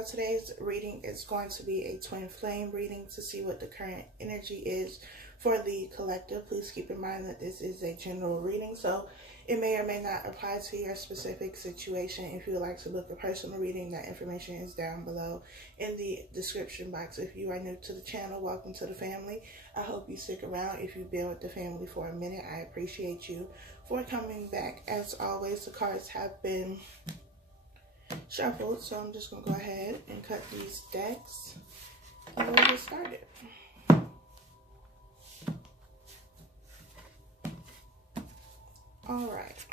So today's reading is going to be a twin flame reading to see what the current energy is for the collective. Please keep in mind that this is a general reading, so it may or may not apply to your specific situation. If you would like to book a personal reading, that information is down below in the description box. If you are new to the channel, welcome to the family. I hope you stick around. If you've been with the family for a minute, I appreciate you for coming back. As always, the cards have been shuffled, so I'm just going to go ahead and cut these decks and we'll get started. Alright.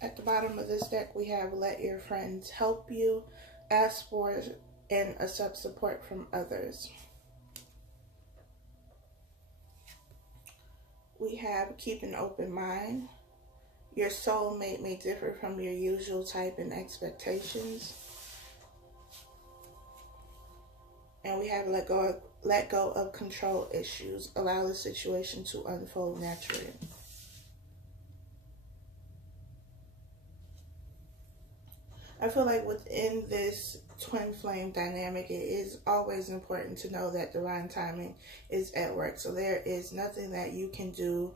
At the bottom of this deck, we have let your friends help you, ask for and accept support from others. We have keep an open mind. Your soulmate may differ from your usual type and expectations. And we have let go of control issues. Allow the situation to unfold naturally. I feel like within this twin flame dynamic, it is always important to know that divine timing is at work. So there is nothing that you can do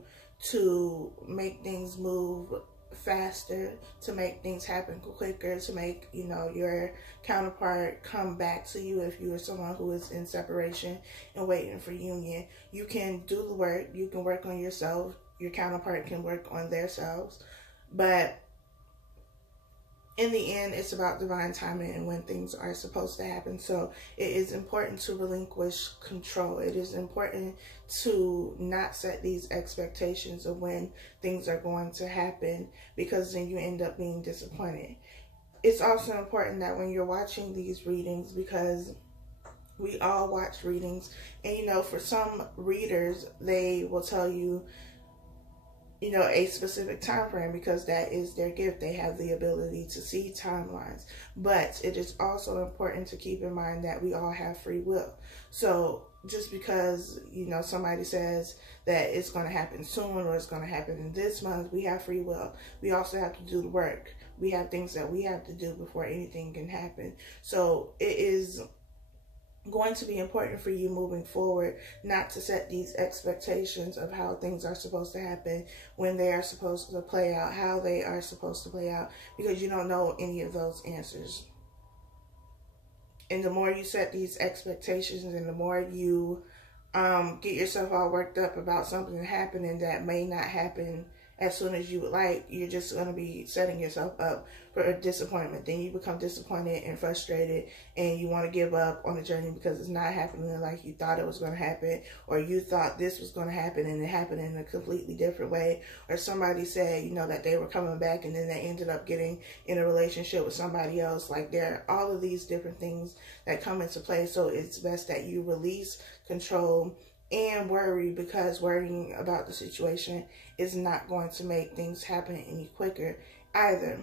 to make things move faster, to make things happen quicker, to make, you know, your counterpart come back to you if you are someone who is in separation and waiting for union. You can do the work, you can work on yourself, your counterpart can work on themselves, but in the end, it's about divine timing and when things are supposed to happen. So it is important to relinquish control. It is important to not set these expectations of when things are going to happen, because then you end up being disappointed. It's also important that when you're watching these readings, because we all watch readings, and you know, for some readers, they will tell you, you know, a specific time frame because that is their gift. They have the ability to see timelines. But it is also important to keep in mind that we all have free will. So just because, you know, somebody says that it's going to happen soon or it's going to happen in this month, we have free will. We also have to do the work. We have things that we have to do before anything can happen. So it is going to be important for you moving forward not to set these expectations of how things are supposed to happen, when they are supposed to play out, how they are supposed to play out, because you don't know any of those answers. And the more you set these expectations and the more you get yourself all worked up about something happening that may not happen as soon as you would like, you're just going to be setting yourself up for a disappointment. Then you become disappointed and frustrated, and you want to give up on the journey because it's not happening like you thought it was going to happen, or you thought this was going to happen and it happened in a completely different way. Or somebody said, you know, that they were coming back and then they ended up getting in a relationship with somebody else. Like, there are all of these different things that come into play. So it's best that you release control and worry, because worrying about the situation is not going to make things happen any quicker either.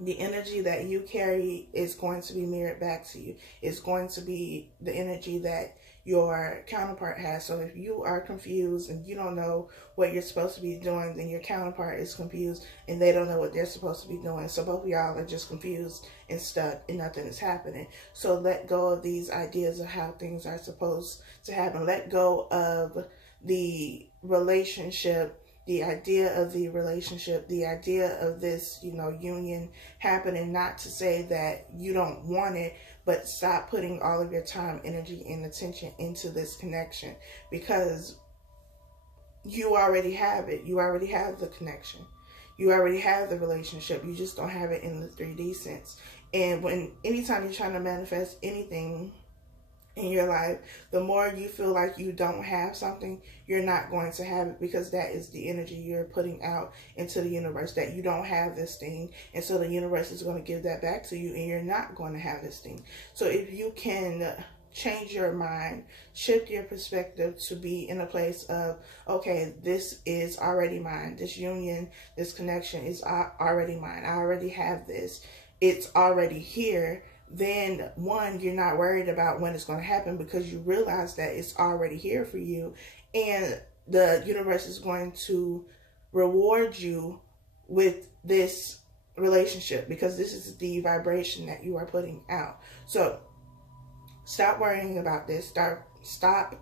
The energy that you carry is going to be mirrored back to you. It's going to be the energy that your counterpart has. So if you are confused and you don't know what you're supposed to be doing, then your counterpart is confused and they don't know what they're supposed to be doing. So both of y'all are just confused and stuck and nothing is happening. So let go of these ideas of how things are supposed to happen. Let go of the relationship, the idea of the relationship, the idea of this, you know, union happening. Not to say that you don't want it, but stop putting all of your time, energy, and attention into this connection, because you already have it. You already have the connection. You already have the relationship. You just don't have it in the 3D sense. And anytime you're trying to manifest anything in your life, the more you feel like you don't have something, you're not going to have it, because that is the energy you're putting out into the universe, that you don't have this thing. And so the universe is going to give that back to you, and you're not going to have this thing. So if you can change your mind, shift your perspective to be in a place of, okay, this is already mine. This union, this connection is already mine. I already have this. It's already here. Then one, you're not worried about when it's going to happen, because you realize that it's already here for you, and the universe is going to reward you with this relationship, because this is the vibration that you are putting out. So stop worrying about this. Stop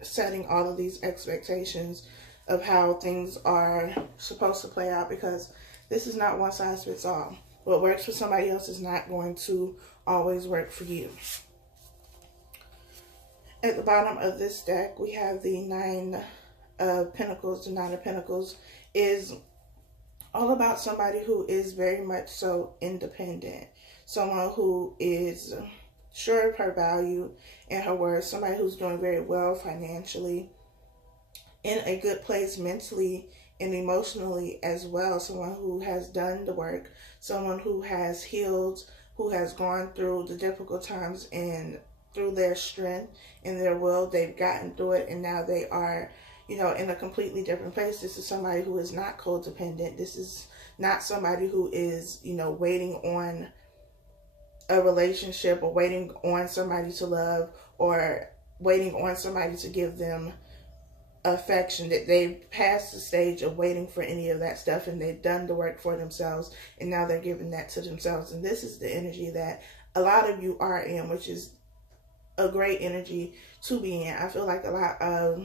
setting all of these expectations of how things are supposed to play out, because this is not one size fits all. What works for somebody else is not going to always work for you. At the bottom of this deck, we have the Nine of Pentacles. The Nine of Pentacles is all about somebody who is very much so independent. Someone who is sure of her value and her worth. Somebody who's doing very well financially, in a good place mentally and emotionally as well. Someone who has done the work. Someone who has healed, who has gone through the difficult times, and through their strength and their will, they've gotten through it, and now they are, you know, in a completely different place. This is somebody who is not codependent. This is not somebody who is, you know, waiting on a relationship, or waiting on somebody to love, or waiting on somebody to give them affection. That they've passed the stage of waiting for any of that stuff, and they've done the work for themselves, and now they're giving that to themselves. And this is the energy that a lot of you are in, which is a great energy to be in. I feel like a lot of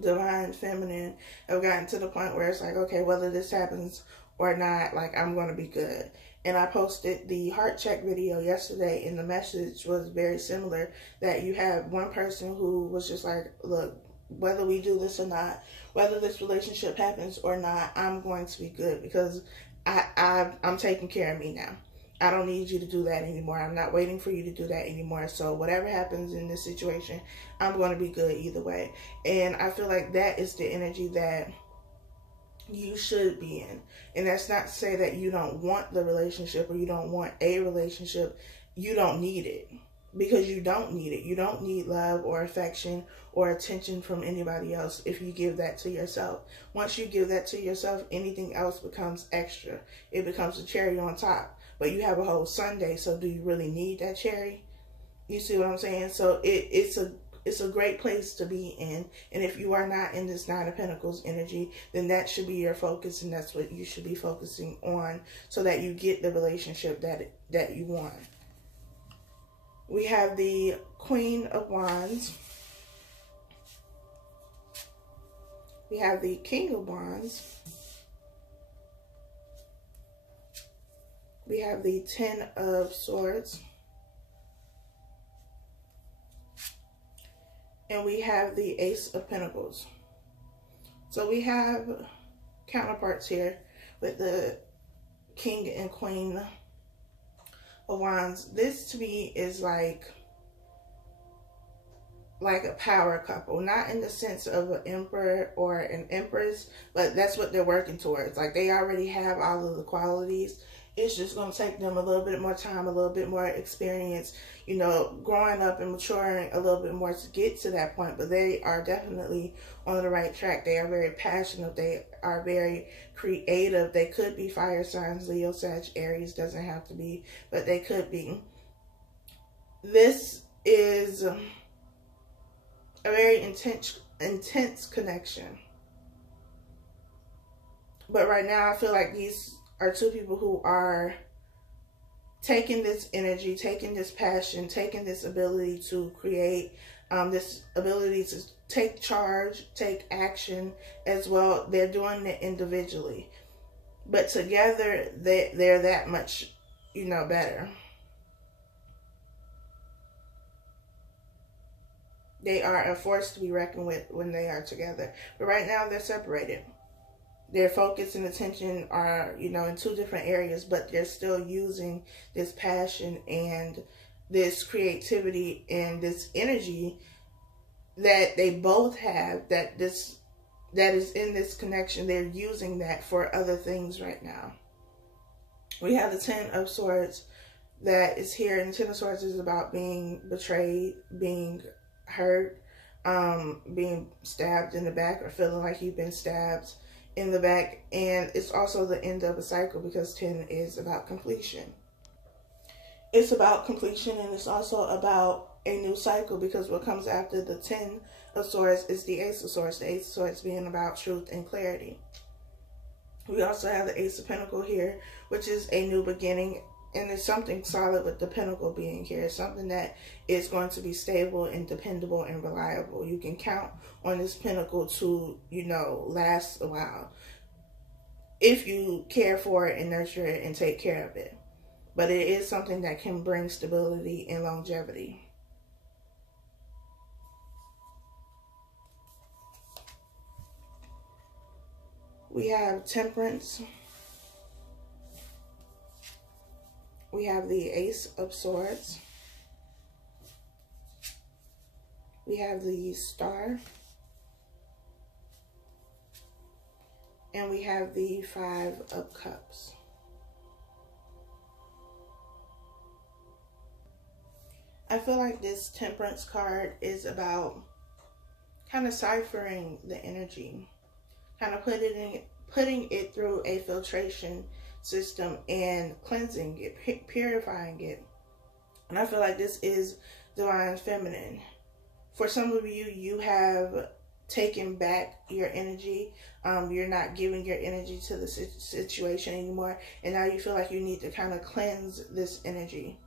divine feminine have gotten to the point where it's like, okay, whether this happens or not, like, I'm going to be good. And I posted the heart check video yesterday, and the message was very similar, that you have one person who was just like, look, whether we do this or not, whether this relationship happens or not, I'm going to be good, because I'm taking care of me now. I don't need you to do that anymore. I'm not waiting for you to do that anymore. So whatever happens in this situation, I'm going to be good either way. And I feel like that is the energy that you should be in. And that's not to say that you don't want the relationship, or you don't want a relationship. You don't need it, because you don't need it. You don't need love or affection or attention from anybody else if you give that to yourself. Once you give that to yourself, anything else becomes extra. It becomes a cherry on top. But you have a whole sundae, so do you really need that cherry? You see what I'm saying? So it's a great place to be in. And if you are not in this Nine of Pentacles energy, then that should be your focus, and that's what you should be focusing on, so that you get the relationship that you want. We have the Queen of Wands. We have the King of Wands. We have the Ten of Swords. And we have the Ace of Pentacles. So we have counterparts here with the King and Queen of Wands. This to me is like a power couple, not in the sense of an emperor or an empress, but that's what they're working towards. Like, they already have all of the qualities. It's just going to take them a little bit more time, a little bit more experience, you know, growing up and maturing a little bit more to get to that point. But they are definitely on the right track. They are very passionate. They are very creative. They could be fire signs, Leo, Sag, Aries, doesn't have to be, but they could be. This is a very intense connection. But right now, I feel like these are two people who are taking this energy, taking this passion, taking this ability to create, this ability to take charge, take action as well. They're doing it individually, but together they're that much, you know, better. They are a force to be reckoned with when they are together. But right now they're separated. Their focus and attention are, you know, in two different areas, but they're still using this passion and this creativity and this energy that they both have, that is in this connection. They're using that for other things right now. We have the Ten of Swords that is here, and the Ten of Swords is about being betrayed, being hurt, being stabbed in the back, or feeling like you've been stabbed in the back. And it's also the end of a cycle, because 10 is about completion. It's about completion, and it's also about a new cycle, because what comes after the 10 of Swords is the Ace of Swords. The Ace of Swords being about truth and clarity. We also have the Ace of Pentacles here, which is a new beginning. And there's something solid with the Pentacle being here. Something that is going to be stable and dependable and reliable. You can count on this Pentacle to, you know, last a while, if you care for it and nurture it and take care of it. But it is something that can bring stability and longevity. We have Temperance. We have the Ace of Swords. We have the Star. And we have the Five of Cups. I feel like this Temperance card is about kind of ciphering the energy, kind of putting it through a filtration system and cleansing it, purifying it. And I feel like this is Divine Feminine. For some of you, you have taken back your energy. You're not giving your energy to the situation anymore. And now you feel like you need to kind of cleanse this energy,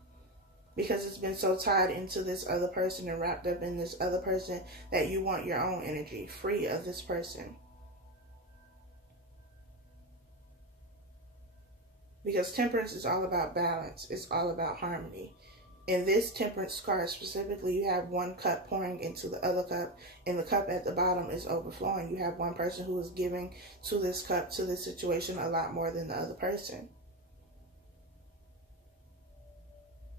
because it's been so tied into this other person and wrapped up in this other person that you want your own energy free of this person. Because Temperance is all about balance. It's all about harmony. In this Temperance card specifically, you have one cup pouring into the other cup, and the cup at the bottom is overflowing. You have one person who is giving to this cup, to this situation, a lot more than the other person.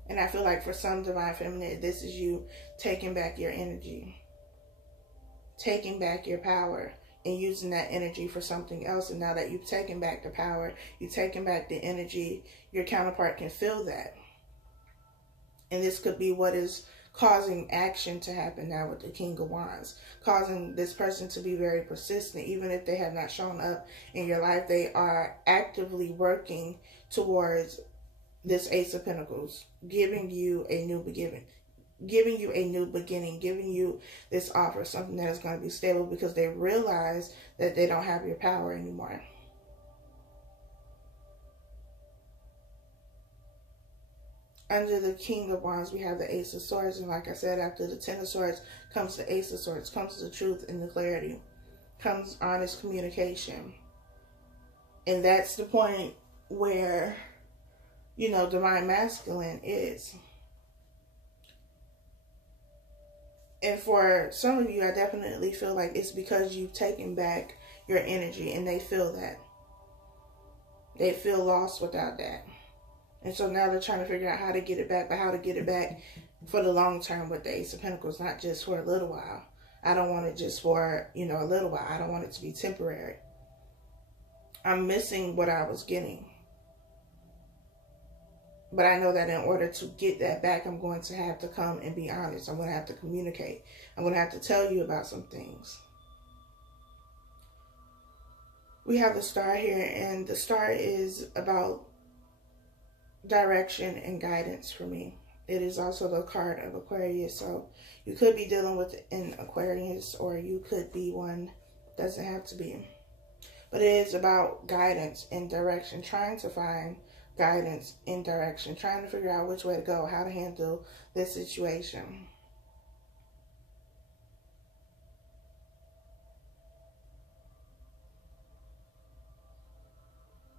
And I feel like for some Divine Feminine, this is you taking back your energy, taking back your power, and using that energy for something else. And now that you've taken back the power, you've taken back the energy, your counterpart can feel that. And this could be what is causing action to happen now with the King of Wands, causing this person to be very persistent. Even if they have not shown up in your life, they are actively working towards this Ace of Pentacles, giving you a new beginning, giving you this offer, something that is going to be stable, because they realize that they don't have your power anymore. Under the King of Wands, we have the Ace of Swords. And like I said, after the Ten of Swords comes the Ace of Swords, comes the truth and the clarity, comes honest communication. And that's the point where, you know, Divine Masculine is. And for some of you, I definitely feel like it's because you've taken back your energy, and they feel that. They feel lost without that. And so now they're trying to figure out how to get it back, but how to get it back for the long term with the Ace of Pentacles, not just for a little while. I don't want it just for, you know, a little while. I don't want it to be temporary. I'm missing what I was getting. But I know that in order to get that back, I'm going to have to come and be honest. I'm going to have to communicate. I'm going to have to tell you about some things. We have the Star here, and the Star is about direction and guidance for me. It is also the card of Aquarius, so you could be dealing with an Aquarius, or you could be one. Doesn't have to be. But it is about guidance and direction, trying to find guidance and direction, trying to figure out which way to go, how to handle this situation.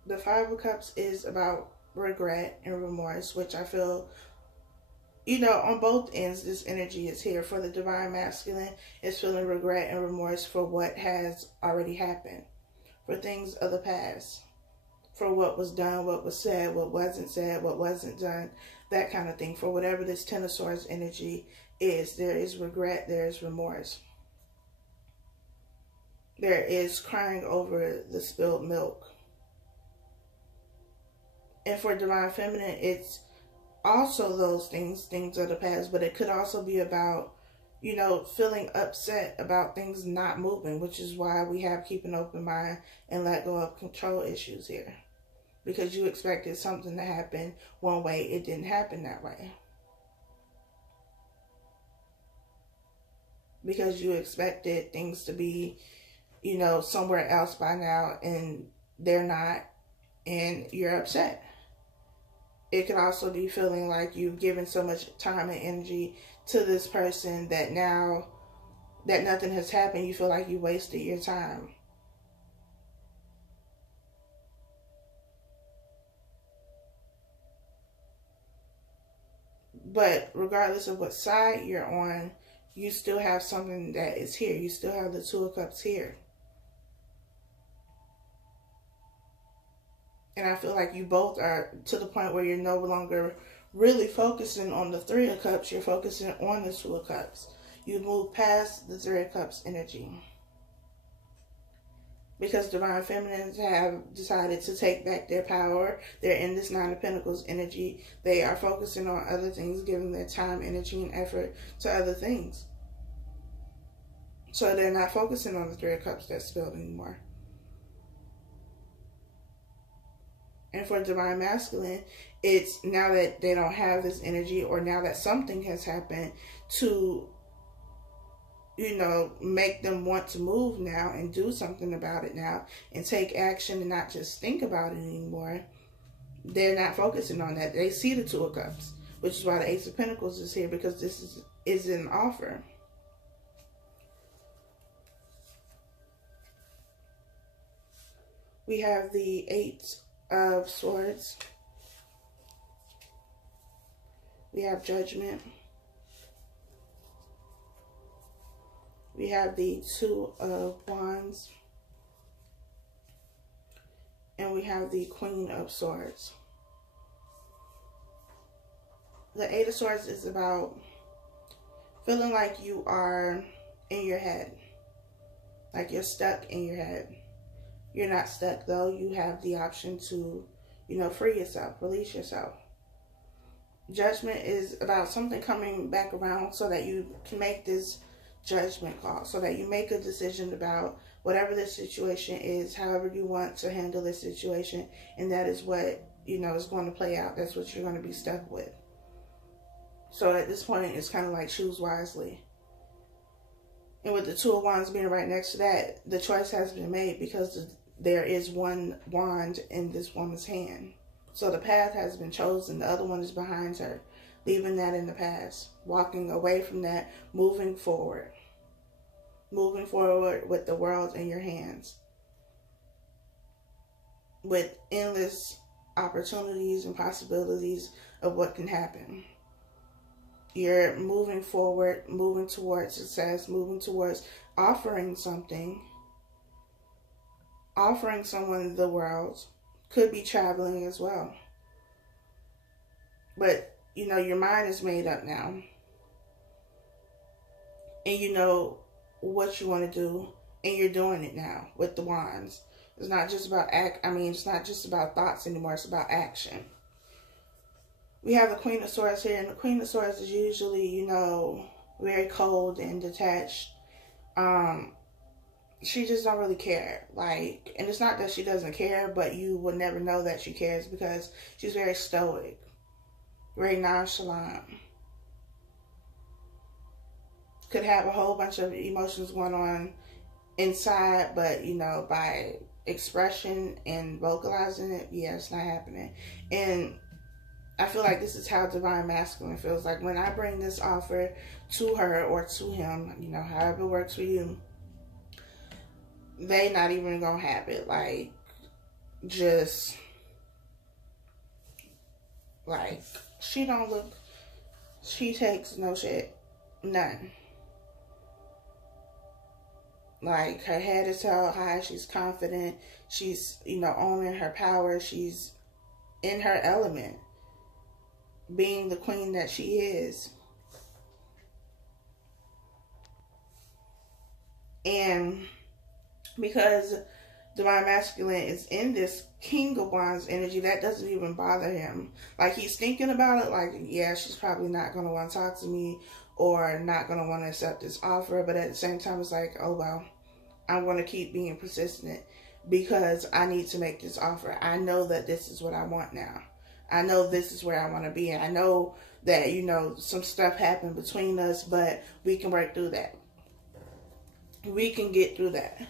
The Five of Cups is about regret and remorse, which I feel, you know, on both ends, this energy is here. For the Divine Masculine, it's feeling regret and remorse for what has already happened, for things of the past, for what was done, what was said, what wasn't done, that kind of thing. For whatever this Ten of Swords energy is, there is regret, there is remorse. There is crying over the spilled milk. And for Divine Feminine, it's also those things of the past, but it could also be about, you know, feeling upset about things not moving, which is why we have keep an open mind and let go of control issues here. Because you expected something to happen one way, it didn't happen that way. Because you expected things to be, you know, somewhere else by now, and they're not, and you're upset. It could also be feeling like you've given so much time and energy to this person that now that nothing has happened, you feel like you wasted your time. But regardless of what side you're on, you still have something that is here. You still have the Two of Cups here. And I feel like you both are to the point where you're no longer really focusing on the Three of Cups. You're focusing on the Two of Cups. You move past the Three of Cups energy. Because Divine Feminines have decided to take back their power. They're in this Nine of Pentacles energy. They are focusing on other things, giving their time, energy, and effort to other things. So they're not focusing on the Three of Cups that's spilled anymore. And for Divine Masculine, it's now that they don't have this energy, or now that something has happened to, you know, make them want to move now and do something about it now and take action and not just think about it anymore. They're not focusing on that. They see the Two of Cups, which is why the Ace of Pentacles is here, because this is an offer. We have the Eight of Swords. We have Judgment. We have the Two of Wands. And we have the Queen of Swords. The Eight of Swords is about feeling like you are in your head. Like you're stuck in your head. You're not stuck though. You have the option to, you know, free yourself, release yourself. Judgment is about something coming back around so that you can make this judgment call, so that you make a decision about whatever the situation is, however you want to handle this situation, and that is what, you know, is going to play out. That's what you're going to be stuck with. So at this point, it's kind of like choose wisely. And with the Two of Wands being right next to that, the choice has been made because there is one wand in this woman's hand. So the path has been chosen. The other one is behind her, leaving that in the past, walking away from that, moving forward. Moving forward with the world in your hands. With endless opportunities and possibilities of what can happen. You're moving forward, moving towards success, moving towards offering something. Offering someone the world. Could be traveling as well. But, you know, your mind is made up now. And you know what you want to do. And you're doing it now with the wands. It's not just about it's not just about thoughts anymore. It's about action. We have the Queen of Swords here. And the Queen of Swords is usually, you know, very cold and detached. She just don't really care. Like, and it's not that she doesn't care, but you would never know that she cares because she's very stoic. Very nonchalant. Could have a whole bunch of emotions going on inside, but, you know, by expression and vocalizing it, yeah, it's not happening. And I feel like this is how Divine Masculine feels. Like when I bring this offer to her or to him, you know, however it works for you, they not even gonna have it. Like, just, like, she don't look, she takes no shit. None. Like, her head is held high. She's confident. She's, you know, owning her power. She's in her element. Being the queen that she is. And because Divine Masculine is in this King of Wands energy, that doesn't even bother him. Like, he's thinking about it, like, yeah, she's probably not going to want to talk to me or not going to want to accept this offer. But at the same time, it's like, oh, well, I'm going to keep being persistent because I need to make this offer. I know that this is what I want now. I know this is where I want to be. I know that, you know, some stuff happened between us, but we can work through that. We can get through that.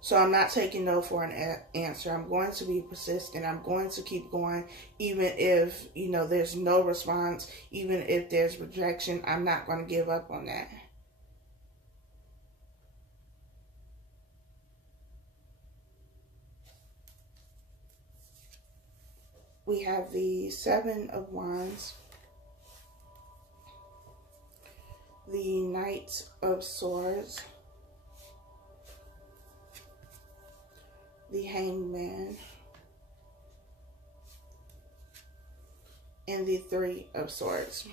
So I'm not taking no for an answer. I'm going to be persistent. I'm going to keep going, even if, you know, there's no response, even if there's rejection. I'm not going to give up on that. We have the Seven of Wands, the Knight of Swords, the Hanged Man, and the Three of Swords.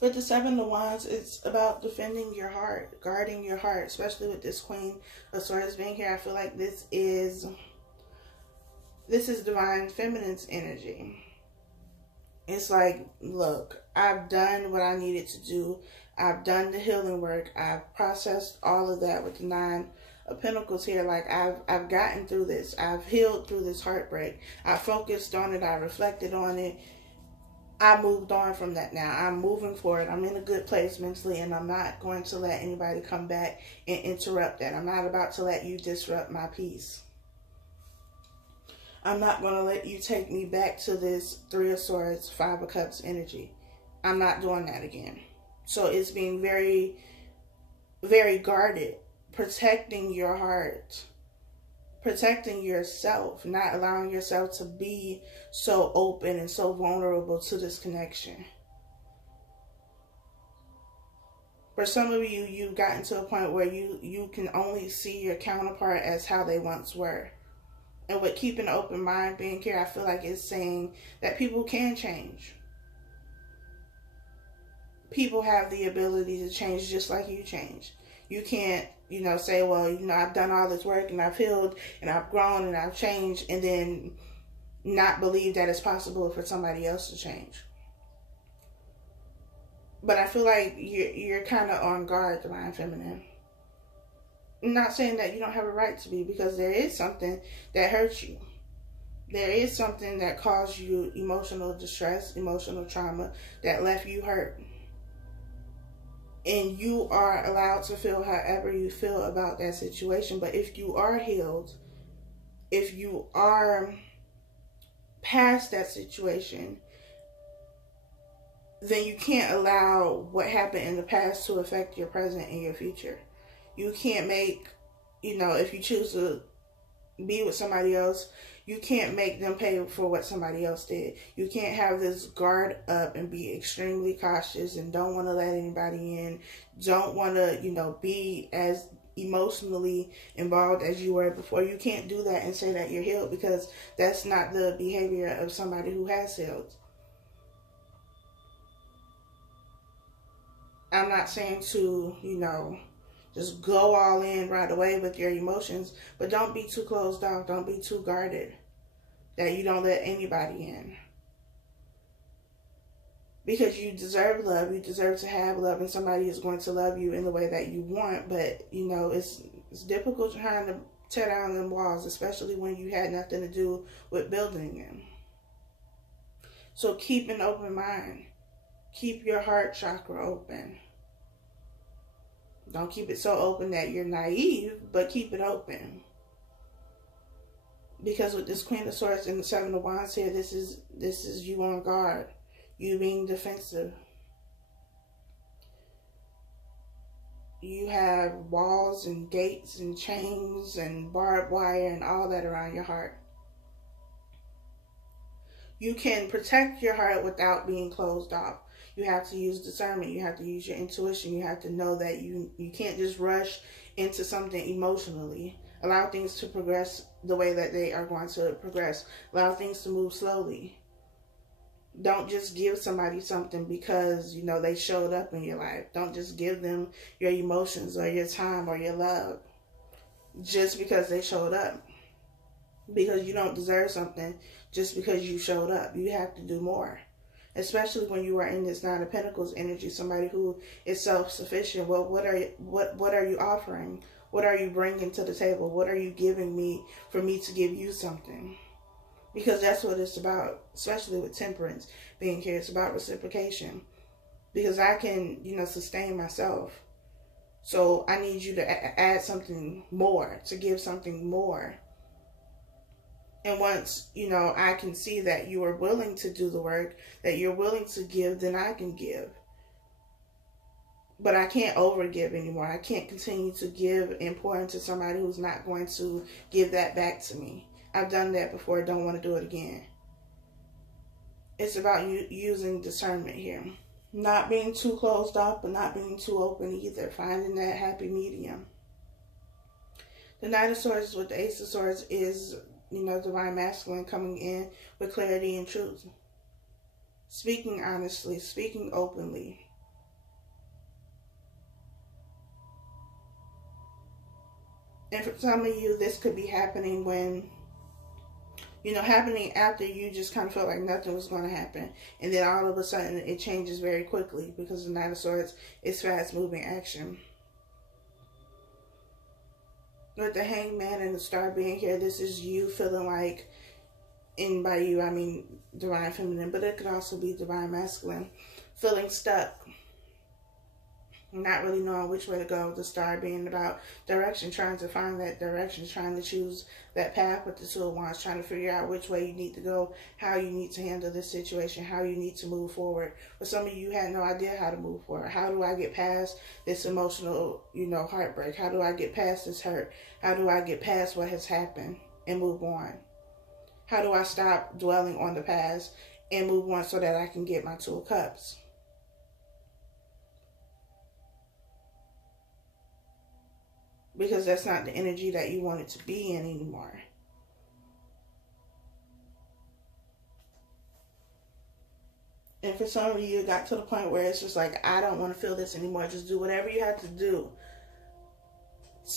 With the Seven of Wands, it's about defending your heart, guarding your heart, especially with this Queen of Swords being here. I feel like this is divine feminine's energy. It's like, look, I've done what I needed to do. I've done the healing work. I've processed all of that with the Nine of Pentacles here. Like, I've gotten through this. I've healed through this heartbreak. I focused on it. I reflected on it. I moved on from that now. I'm moving forward. I'm in a good place mentally, and I'm not going to let anybody come back and interrupt that. I'm not about to let you disrupt my peace. I'm not going to let you take me back to this Three of Swords, Five of Cups energy. I'm not doing that again. So it's being very, very guarded. Protecting your heart. Protecting yourself. Not allowing yourself to be so open and so vulnerable to this connection. For some of you, you've gotten to a point where you can only see your counterpart as how they once were. And with keeping an open mind being here, I feel like it's saying that people can change. People have the ability to change just like you change. You can't, you know, say, well, you know, I've done all this work and I've healed and I've grown and I've changed, and then not believe that it's possible for somebody else to change. But I feel like you're kind of on guard, Divine Feminine. I'm not saying that you don't have a right to be, because there is something that hurts you. There is something that caused you emotional distress, emotional trauma, that left you hurt. And you are allowed to feel however you feel about that situation. But if you are healed, if you are past that situation, then you can't allow what happened in the past to affect your present and your future. You can't make, you know, if you choose to be with somebody else, you can't make them pay for what somebody else did. You can't have this guard up and be extremely cautious and don't want to let anybody in. Don't want to, you know, be as emotionally involved as you were before. You can't do that and say that you're healed, because that's not the behavior of somebody who has healed. I'm not saying to, you know, just go all in right away with your emotions, but don't be too closed off. Don't be too guarded that you don't let anybody in. Because you deserve love. You deserve to have love, and somebody is going to love you in the way that you want. But, you know, it's difficult trying to tear down them walls, especially when you had nothing to do with building them. So keep an open mind. Keep your heart chakra open. Don't keep it so open that you're naive, but keep it open. Because with this Queen of Swords and the Seven of Wands here, this is you on guard. You being defensive. You have walls and gates and chains and barbed wire and all that around your heart. You can protect your heart without being closed off. You have to use discernment. You have to use your intuition. You have to know that you can't just rush into something emotionally. Allow things to progress the way that they are going to progress. Allow things to move slowly. Don't just give somebody something because, you know, they showed up in your life. Don't just give them your emotions or your time or your love just because they showed up. Because you don't deserve something just because you showed up. You have to do more. Especially when you are in this Nine of Pentacles energy, somebody who is self-sufficient. Well, what are you offering? What are you bringing to the table? What are you giving me for me to give you something? Because that's what it's about, especially with Temperance being here. It's about reciprocation. Because I can, you know, sustain myself. So I need you to add something more, to give something more. And once, I can see that you are willing to do the work, that you're willing to give, then I can give. But I can't overgive anymore. I can't continue to give and pour into somebody who's not going to give that back to me. I've done that before. I don't want to do it again. It's about using discernment here. Not being too closed off, but not being too open either. Finding that happy medium. The Knight of Swords with the Ace of Swords is, divine masculine coming in with clarity and truth. Speaking honestly, speaking openly. And for some of you, this could be happening when, happening after you just kind of felt like nothing was going to happen. And then all of a sudden, it changes very quickly because the Knight of Swords is fast-moving action. With the Hangman and the Star being here, this is you feeling like, and by you, I mean divine feminine, but it could also be divine masculine, feeling stuck, not really knowing which way to go. The Star being about direction, trying to find that direction, trying to choose that path with the Two of Wands, trying to figure out which way you need to go, how you need to handle this situation, how you need to move forward. For some of you, had no idea how to move forward. How do I get past this emotional, heartbreak? How do I get past this hurt? How do I get past what has happened and move on? How do I stop dwelling on the past and move on so that I can get my Two of Cups? Because that's not the energy that you want it to be in anymore. And for some of you, it got to the point where it's just like, I don't want to feel this anymore. Just do whatever you have to do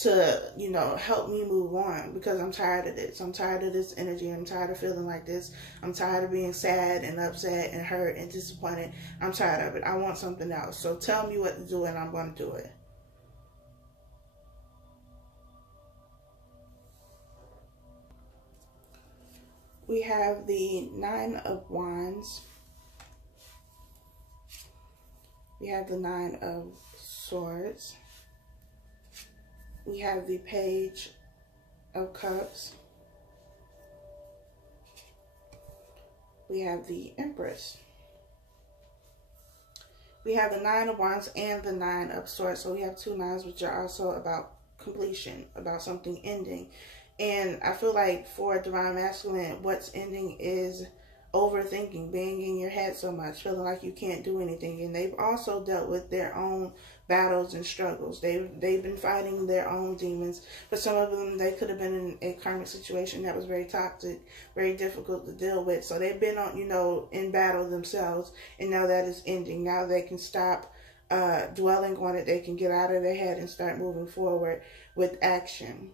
to, help me move on. Because I'm tired of this. I'm tired of this energy. I'm tired of feeling like this. I'm tired of being sad and upset and hurt and disappointed. I'm tired of it. I want something else. So tell me what to do and I'm going to do it. We have the Nine of Wands. We have the Nine of Swords. We have the Page of Cups. We have the Empress. We have the Nine of Wands and the Nine of Swords. So we have two nines, which are also about completion, about something ending. And I feel like for divine masculine, what's ending is overthinking, being in your head so much, feeling like you can't do anything. And they've also dealt with their own battles and struggles. They've been fighting their own demons. For some of them, they could have been in a karmic situation that was very toxic, very difficult to deal with. So they've been on, in battle themselves. And now that is ending. Now they can stop dwelling on it. They can get out of their head and start moving forward with action.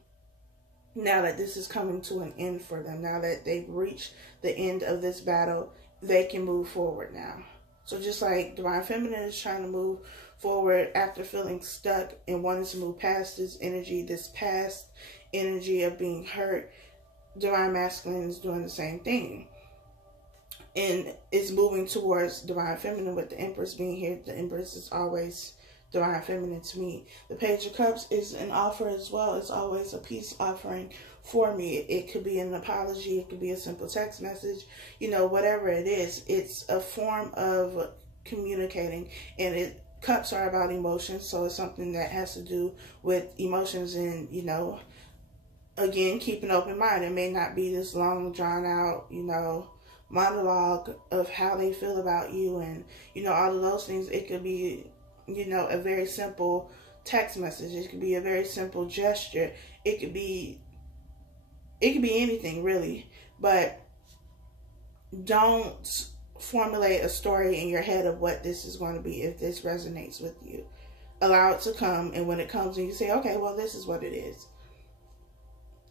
Now that this is coming to an end for them, now that they've reached the end of this battle, they can move forward now. So just like divine feminine is trying to move forward after feeling stuck and wanting to move past this energy, this past energy of being hurt, divine masculine is doing the same thing. And it's moving towards divine feminine with the Empress being here. The Empress is always divine feminine to me. The Page of Cups is an offer as well. It's always a peace offering for me. It could be an apology. It could be a simple text message. Whatever it is, it's a form of communicating. And cups are about emotions, so it's something that has to do with emotions and, again, keep an open mind. It may not be this long, drawn out, monologue of how they feel about you and, all of those things. It could be a very simple text message. It could be a very simple gesture. It could be anything really, but don't formulate a story in your head of what this is going to be if this resonates with you. Allow it to come, and when it comes and you say, okay, well, this is what it is.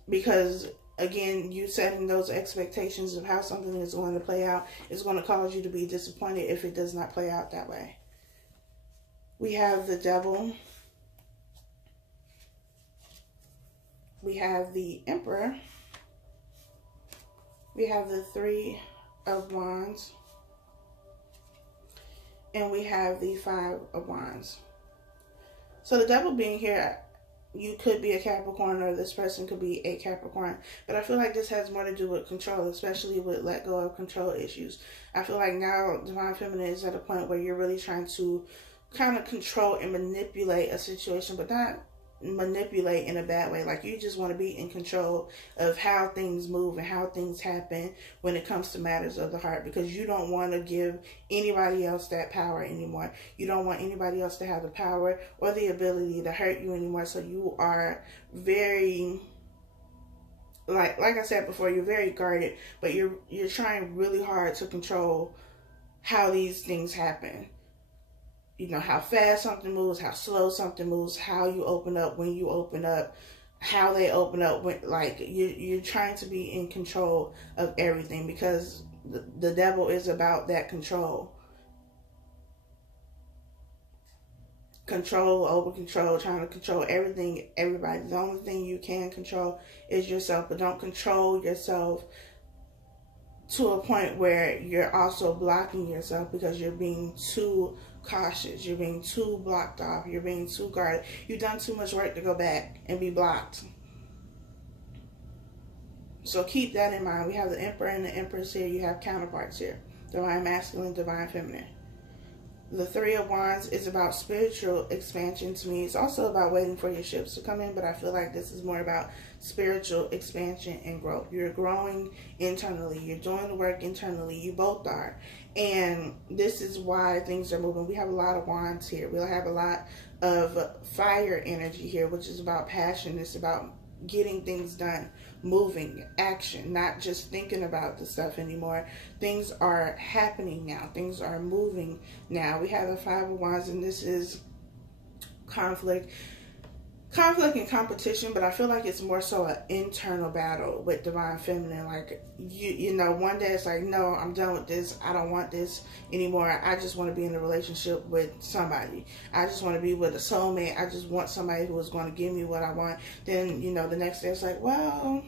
Because again, you setting those expectations of how something is going to play out is going to cause you to be disappointed if it does not play out that way. We have the Devil. We have the Emperor. We have the Three of Wands. And we have the Five of Wands. So the devil being here, you could be a Capricorn or this person could be a Capricorn. But I feel like this has more to do with control, especially with let go of control issues. I feel like now Divine Feminine is at a point where you're really trying to kind of control and manipulate a situation, but not manipulate in a bad way. Like, you just want to be in control of how things move and how things happen when it comes to matters of the heart, because you don't want to give anybody else that power anymore. You don't want anybody else to have the power or the ability to hurt you anymore. So you are very, like I said before, you're very guarded, but you're trying really hard to control how these things happen. You know, how fast something moves, how slow something moves, how you open up, when you open up, how they open up. When, like, you're trying to be in control of everything, because the devil is about that control. Control, over control, trying to control everything, everybody. The only thing you can control is yourself, but don't control yourself to a point where you're also blocking yourself because you're being too cautious, you're being too blocked off, you're being too guarded. You've done too much work to go back and be blocked. So keep that in mind. We have the Emperor and the Empress here. You have counterparts here. Divine Masculine, Divine Feminine. The Three of Wands is about spiritual expansion to me. It's also about waiting for your ships to come in, but I feel like this is more about spiritual expansion and growth. You're growing internally. You're doing the work internally. You both are. And this is why things are moving. We have a lot of wands here. We'll have a lot of fire energy here, which is about passion. It's about getting things done, moving, action, not just thinking about the stuff anymore. Things are happening now. Things are moving now. We have the Five of Wands, and this is conflict and competition, but I feel like it's more so an internal battle with Divine Feminine. Like, you know, one day it's like, no, I'm done with this. I don't want this anymore. I just want to be in a relationship with somebody. I just want to be with a soulmate. I just want somebody who is going to give me what I want. Then, you know, the next day it's like, well,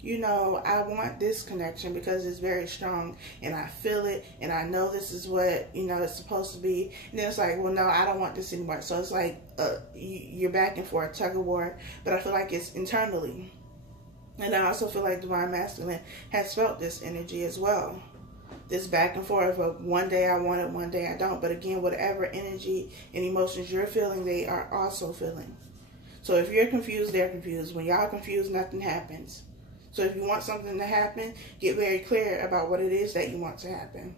you know, I want this connection because it's very strong and I feel it and I know this is what, you know, it's supposed to be. And then it's like, well, no, I don't want this anymore. So it's like you're back and forth, tug of war, but I feel like it's internally. And I also feel like Divine Masculine has felt this energy as well. This back and forth of one day I want it, one day I don't. But again, whatever energy and emotions you're feeling, they are also feeling. So if you're confused, they're confused. When y'all confused, nothing happens. So if you want something to happen, get very clear about what it is that you want to happen.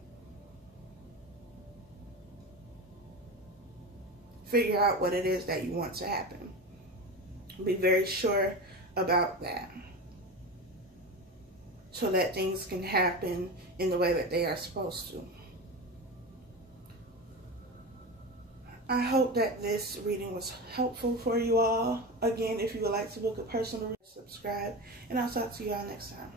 Figure out what it is that you want to happen. Be very sure about that, so that things can happen in the way that they are supposed to. I hope that this reading was helpful for you all. Again, if you would like to book a personal reading, subscribe, and I'll talk to you all next time.